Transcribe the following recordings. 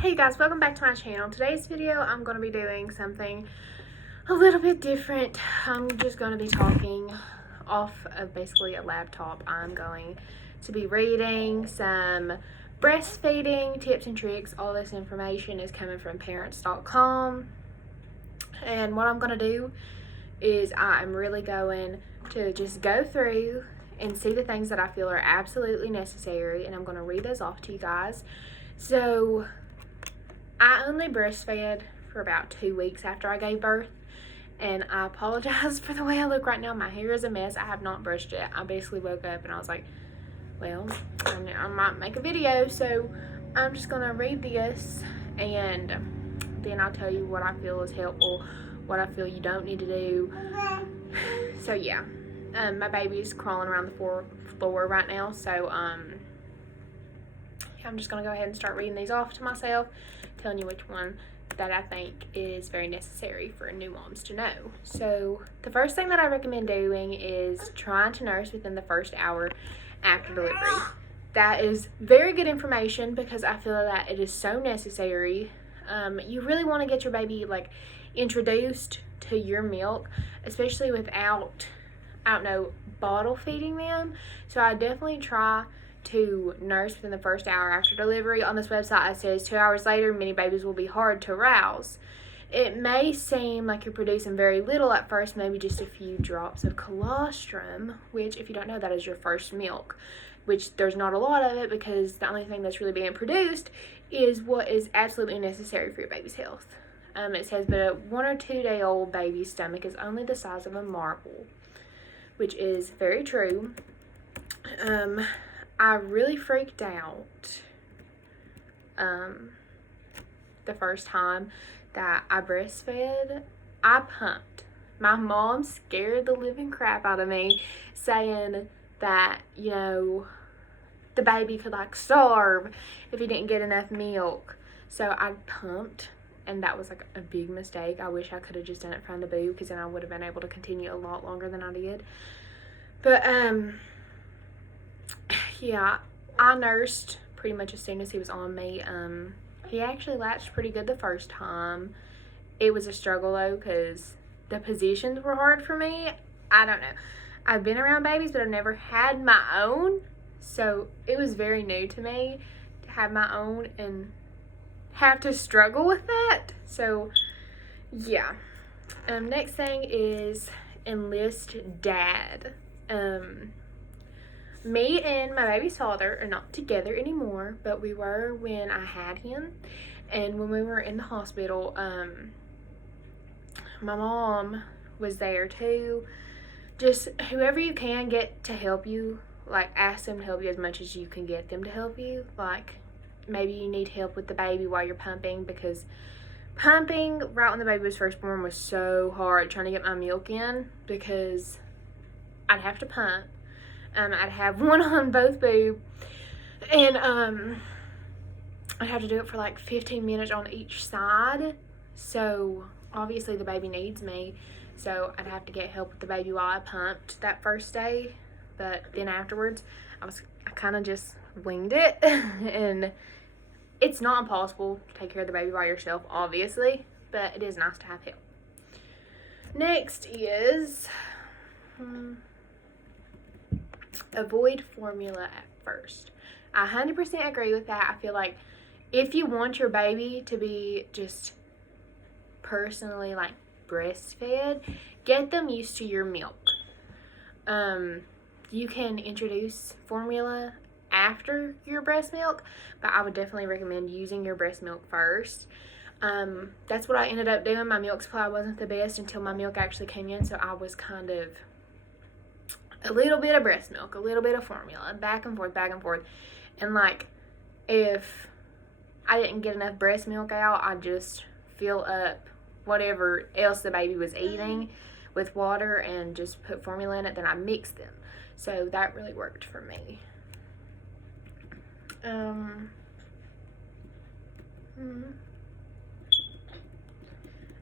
Hey guys, welcome back to my channel. Today's video I'm going to be doing something a little bit different. I'm just going to be talking off of basically a laptop. I'm going to be reading some breastfeeding tips and tricks. All this information is coming from parents.com, and what I'm going to do is I'm really going to just go through and see the things that I feel are absolutely necessary, and I'm going to read those off to you guys. So I only breastfed for about 2 weeks after I gave birth, and I apologize for the way I look right now. My hair is a mess. I have not brushed it. I basically woke up and I was like, well, I might make a video, so I'm just going to read this, and then I'll tell you what I feel is helpful, what I feel you don't need to do. So yeah, my baby's crawling around the floor right now, so I'm just going to go ahead and start reading these off to myself, telling you which one that I think is very necessary for new moms to know. So the first thing that I recommend doing is trying to nurse within the first hour after delivery. That is very good information because I feel that it is so necessary. You really want to get your baby introduced to your milk, especially without, bottle feeding them. So I definitely try to nurse within the first hour after delivery. On this website it says 2 hours later many babies will be hard to rouse. It may seem like you're producing very little at first, maybe just a few drops of colostrum, which, if you don't know, that is your first milk, which there's not a lot of it because the only thing that's really being produced is what is absolutely necessary for your baby's health. It says, but a 1 or 2 day old baby's stomach is only the size of a marble, which is very true. I really freaked out the first time that I breastfed. I pumped. My mom scared the living crap out of me, saying that, the baby could starve if he didn't get enough milk. So I pumped, and that was a big mistake. I wish I could have just done it from the boob, because then I would have been able to continue a lot longer than I did. But yeah, I nursed pretty much as soon as he was on me. He actually latched pretty good the first time. It was a struggle though, because the positions were hard for me. I don't know. I've been around babies, but I've never had my own. So it was very new to me to have my own and have to struggle with that. So yeah. Next thing is enlist dad. Me and my baby's father are not together anymore, but we were when I had him. And when we were in the hospital, my mom was there too. Just whoever you can get to help you, ask them to help you as much as you can get them to help you. Maybe you need help with the baby while you're pumping, because pumping right when the baby was first born was so hard, trying to get my milk in, because I'd have to pump. I'd have one on both boob, and I'd have to do it for 15 minutes on each side. So obviously the baby needs me, so I'd have to get help with the baby while I pumped that first day. But then afterwards I kind of just winged it. And it's not impossible to take care of the baby by yourself, obviously, but it is nice to have help. Next is avoid formula at first. I 100% agree with that. I feel like if you want your baby to be just personally breastfed, get them used to your milk. You can introduce formula after your breast milk, but I would definitely recommend using your breast milk first. That's what I ended up doing. My milk supply wasn't the best until my milk actually came in, so I was kind of a little bit of breast milk, a little bit of formula, back and forth. And if I didn't get enough breast milk out, I'd just fill up whatever else the baby was eating with water and just put formula in it. Then I mixed them. So that really worked for me.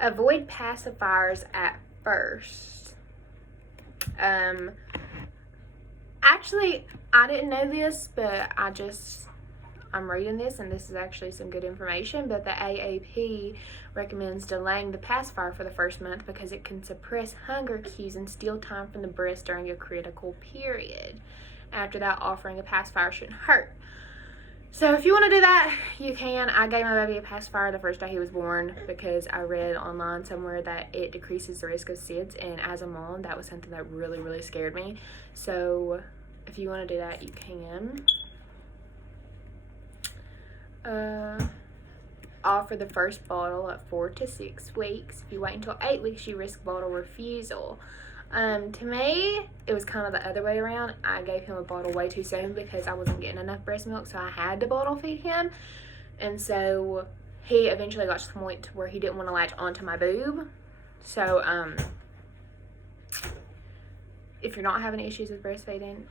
Avoid pacifiers at first. Actually, I didn't know this, but I just I'm reading this, and this is actually some good information, but the AAP recommends delaying the pacifier for the first month because it can suppress hunger cues and steal time from the breast during a critical period. After that, offering a pacifier shouldn't hurt. So if you want to do that, you can. I gave my baby a pacifier the first day he was born because I read online somewhere that it decreases the risk of SIDS, and as a mom, that was something that really, really scared me. So if you want to do that, you can. Offer the first bottle at 4 to 6 weeks. If you wait until 8 weeks, you risk bottle refusal. To me, it was kind of the other way around. I gave him a bottle way too soon because I wasn't getting enough breast milk, so I had to bottle feed him. And so he eventually got to the point where he didn't want to latch onto my boob. So, if you're not having issues with breastfeeding,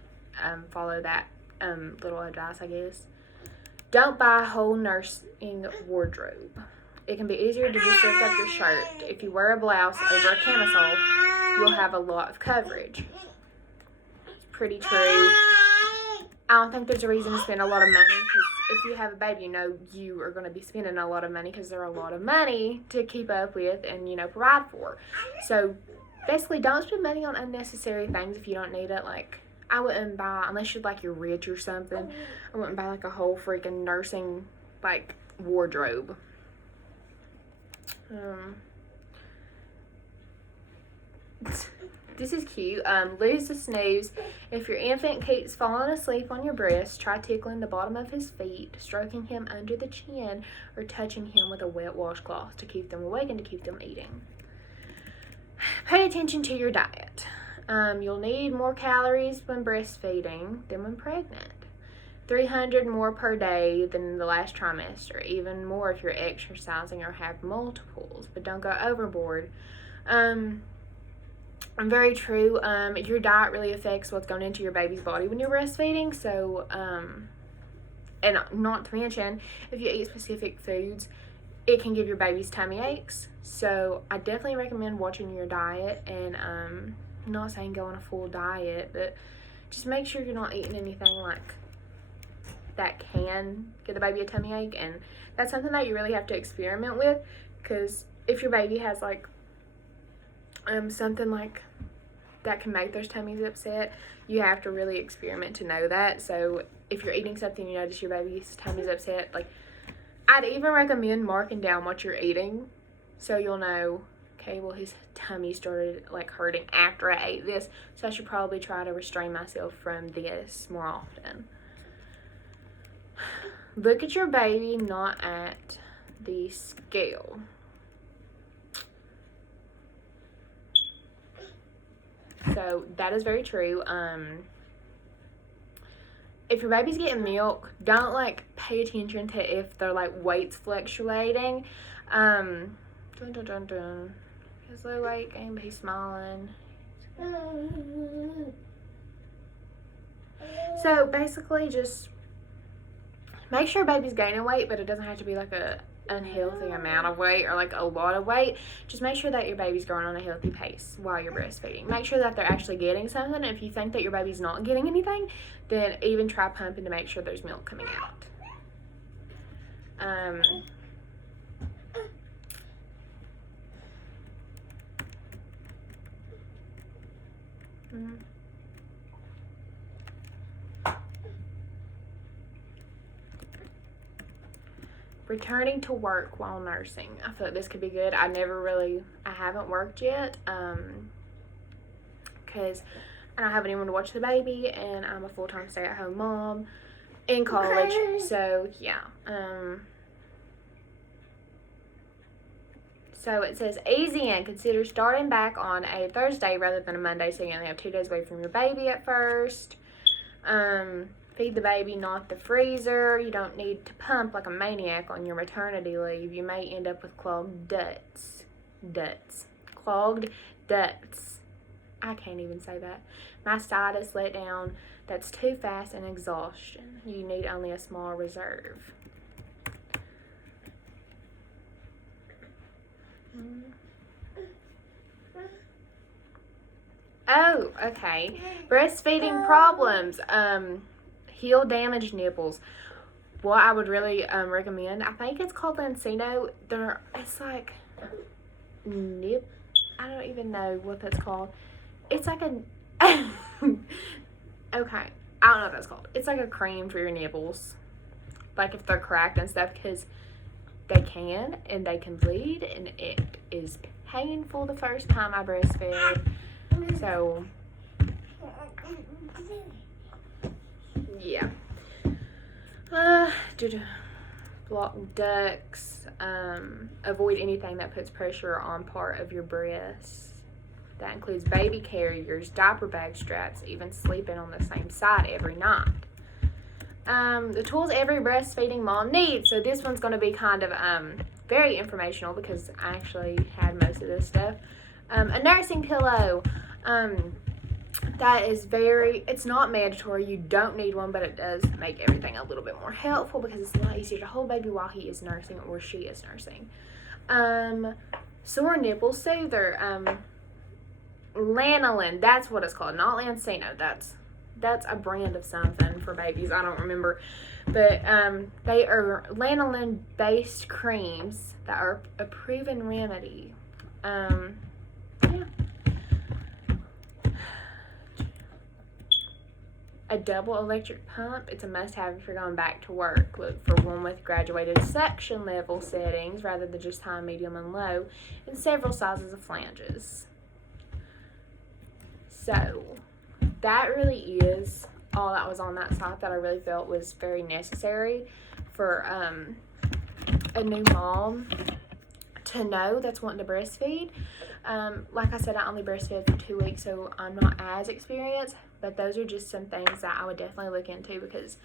follow that little advice, I guess. Don't buy a whole nursing wardrobe. It can be easier to just lift up your shirt. If you wear a blouse over a camisole, you'll have a lot of coverage. It's pretty true. I don't think there's a reason to spend a lot of money, because if you have a baby, you know you are going to be spending a lot of money because there are a lot of money to keep up with and, you know, provide for. So basically, don't spend money on unnecessary things if you don't need it. Like, I wouldn't buy, unless you're rich or something, I wouldn't buy like a whole freaking nursing like wardrobe. This is cute. Lose the snooze. If your infant keeps falling asleep on your breast, try tickling the bottom of his feet, stroking him under the chin, or touching him with a wet washcloth to keep them awake and to keep them eating. Pay attention to your diet. You'll need more calories when breastfeeding than when pregnant. 300 more per day than the last trimester, even more if you're exercising or have multiples, but don't go overboard. Very true. Your diet really affects what's going into your baby's body when you're breastfeeding. So, and not to mention, if you eat specific foods, it can give your babies tummy aches. So I definitely recommend watching your diet, and I'm not saying go on a full diet, but just make sure you're not eating anything like that can give the baby a tummy ache. And that's something that you really have to experiment with, because if your baby has like something like that can make their tummies upset, you have to really experiment to know that. So if you're eating something you notice your baby's tummy's upset, like, I'd even recommend marking down what you're eating so you'll know, okay, well, his tummy started like hurting after I ate this, so I should probably try to restrain myself from this more often. Look at your baby, not at the scale. So that is very true. If your baby's getting milk, don't like pay attention to if their like weight's fluctuating. His low weight gain, but he's smiling. So basically, just make sure baby's gaining weight, but it doesn't have to be like a unhealthy amount of weight or like a lot of weight. Just make sure that your baby's growing on a healthy pace while you're breastfeeding. Make sure that they're actually getting something. If you think that your baby's not getting anything, then even try pumping to make sure there's milk coming out. Returning to work while nursing. I feel like this could be good. I haven't worked yet, because I don't have anyone to watch the baby, and I'm a full-time stay-at-home mom in college, so yeah. So it says, ease in. Consider starting back on a Thursday rather than a Monday, so you only have 2 days away from your baby at first. Feed the baby, not the freezer. You don't need to pump like a maniac on your maternity leave. You may end up with clogged ducts. Clogged ducts. I can't even say that. Mastitis, letdown. That's too fast, and exhaustion. You need only a small reserve. Oh, okay. Breastfeeding problems. Heel damaged nipples. what I would really recommend, I think it's called Lancino. It's like nip. I don't even know what that's called. It's like a okay, I don't know what that's called. It's like a cream for your nipples, like if they're cracked and stuff, because they can and they can bleed, and it is painful the first time I breastfed. So yeah. Block ducts, avoid anything that puts pressure on part of your breast. That includes baby carriers, diaper bag straps, even sleeping on the same side every night. The tools every breastfeeding mom needs. So this one's going to be kind of very informational because I actually had most of this stuff. A nursing pillow. That is it's not mandatory. You don't need one, but it does make everything a little bit more helpful because it's a lot easier to hold baby while he is nursing or she is nursing. Sore nipple soother. Lanolin, that's what it's called, not Lancino. That's a brand of something for babies. I don't remember. But they are lanolin based creams that are a proven remedy. Yeah. A double electric pump. It's a must-have if you're going back to work. Look for one with graduated suction level settings rather than just high, medium, and low, and several sizes of flanges. So that really is all that was on that site that I really felt was very necessary for a new mom to know that's wanting to breastfeed. Like I said, I only breastfed for 2 weeks, so I'm not as experienced, but those are just some things that I would definitely look into because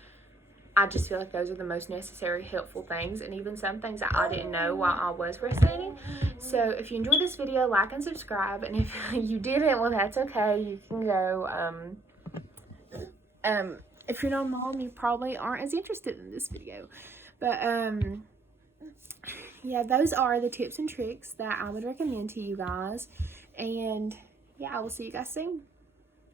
I just feel like those are the most necessary, helpful things, and even some things that I didn't know while I was breastfeeding. So if you enjoyed this video, like and subscribe, and if you didn't, well, that's okay. You can go. If you're not a mom, you probably aren't as interested in this video. But yeah, those are the tips and tricks that I would recommend to you guys. And yeah, I will see you guys soon.